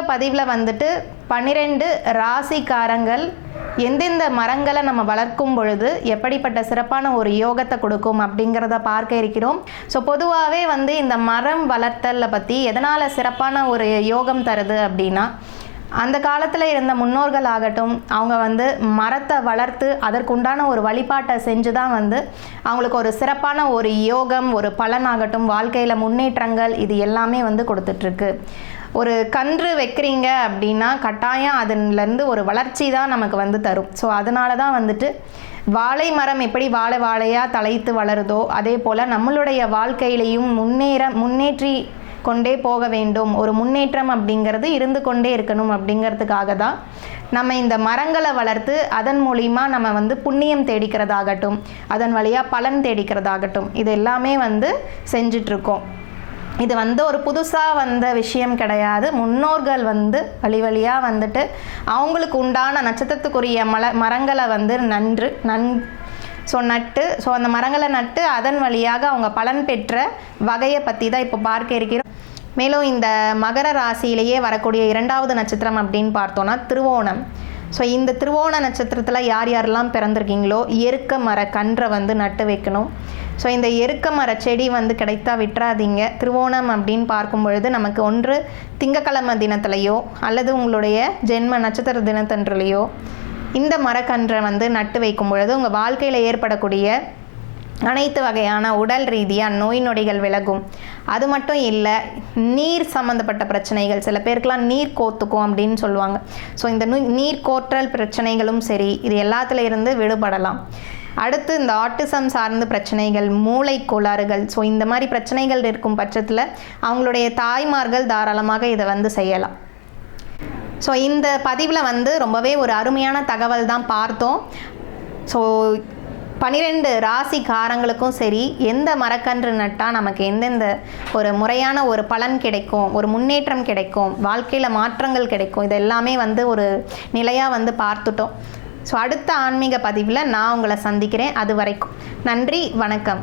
Video பதிவில் வந்துட்டு 12 ராசிக்காரங்கள் எந்தெந்த மரங்களை நம்ம வளர்க்கும் பொழுது எப்படிப்பட்ட சிறப்பான ஒரு யோகத்தை கொடுக்கும் அப்படிங்கிறத பார்க்க இருக்கிறோம். ஸோ பொதுவாகவே வந்து இந்த மரம் வளர்த்தலை பற்றி எதனால் சிறப்பான ஒரு யோகம் தருது அப்படின்னா, அந்த காலத்தில் இருந்த முன்னோர்கள் ஆகட்டும், அவங்க வந்து மரத்தை வளர்த்து அதற்குண்டான ஒரு வழிபாட்டை செஞ்சு தான் வந்து அவங்களுக்கு ஒரு சிறப்பான ஒரு யோகம், ஒரு பலனாகட்டும், வாழ்க்கையில் முன்னேற்றங்கள் இது எல்லாமே வந்து கொடுத்துட்ருக்கு. ஒரு கன்று வைக்கிறீங்க அப்படின்னா கட்டாயம் அதுலேருந்து ஒரு வளர்ச்சி தான் நமக்கு வந்து தரும். ஸோ அதனால தான் வந்துட்டு வாழை மரம் எப்படி வாழையாக தலைத்து வளருதோ அதே போல் நம்மளுடைய வாழ்க்கையிலையும் முன்னேற்றி கொண்டே போக வேண்டும், ஒரு முன்னேற்றம் அப்படிங்கிறது இருந்து கொண்டே இருக்கணும் அப்படிங்கிறதுக்காக தான் நம்ம இந்த மரங்களை வளர்த்து அதன் மூலிமா நம்ம வந்து புண்ணியம் தேடிக்கிறதாகட்டும், அதன் வழியாக பலன் தேடிக்கிறதாகட்டும், இது எல்லாமே வந்து செஞ்சிட்ருக்கோம். இது வந்து ஒரு புதுசாக வந்த விஷயம் கிடையாது. முன்னோர்கள் வந்து வழியாக வந்துட்டு அவங்களுக்கு உண்டான நட்சத்திரத்துக்குரிய மரங்களை வந்து நட்டு அந்த மரங்களை நட்டு அதன் வழியாக அவங்க பலன் பெற்ற வகையை பற்றி தான் இப்போ பார்க்க இருக்கிறோம். மேலும் இந்த மகர ராசியிலேயே வரக்கூடிய 2வது நட்சத்திரம் அப்படின்னு பார்த்தோன்னா திருவோணம். ஸோ இந்த திருவோண நட்சத்திரத்தில் யாரெல்லாம் பிறந்திருக்கீங்களோ எருக்க மர கன்றை வந்து நட்டு வைக்கணும். ஸோ இந்த எருக்க மர செடி வந்து கிடைத்தா விட்டுறாதீங்க. திருவோணம் அப்படின்னு பார்க்கும் பொழுது நமக்கு ஒன்று திங்கக்கிழமை தினத்துலையோ அல்லது உங்களுடைய ஜென்ம நட்சத்திர தினத்தன்றுலையோ இந்த மரக்கன்றை வந்து நட்டு வைக்கும் பொழுது உங்கள் வாழ்க்கையில் ஏற்படக்கூடிய அனைத்து வகையான உடல் ரீதியாக நோய் நொடிகள் விலகும். அது மட்டும் இல்லை, நீர் சம்மந்தப்பட்ட பிரச்சனைகள், சில பேருக்கெலாம் நீர் கோத்துக்கும் அப்படின்னு சொல்லுவாங்க. ஸோ இந்த நீர் கோற்றல் பிரச்சனைகளும் சரி, இது எல்லாத்துல இருந்து விடுபடலாம். அடுத்து இந்த ஆட்டிசம் சார்ந்த பிரச்சனைகள், மூளை கோளாறுகள், ஸோ இந்த மாதிரி பிரச்சனைகள் இருக்கும் பட்சத்தில் அவங்களுடைய தாய்மார்கள் தாராளமாக இதை வந்து செய்யலாம். ஸோ இந்த பதிவில் வந்து ரொம்பவே ஒரு அருமையான தகவல் தான் பார்த்தோம். ஸோ 12 ராசிக்காரங்களுக்கும் சரி, எந்த மரக்கன்று நட்டால் நமக்கு எந்தெந்த ஒரு முறையான ஒரு பலன் கிடைக்கும், ஒரு முன்னேற்றம் கிடைக்கும், வாழ்க்கையில் மாற்றங்கள் கிடைக்கும், இது எல்லாமே வந்து ஒரு நிலையாக வந்து பார்த்துட்டோம். ஸோ அடுத்த ஆன்மீக பதிவில் நான் உங்களை சந்திக்கிறேன். அது வரைக்கும் நன்றி, வணக்கம்.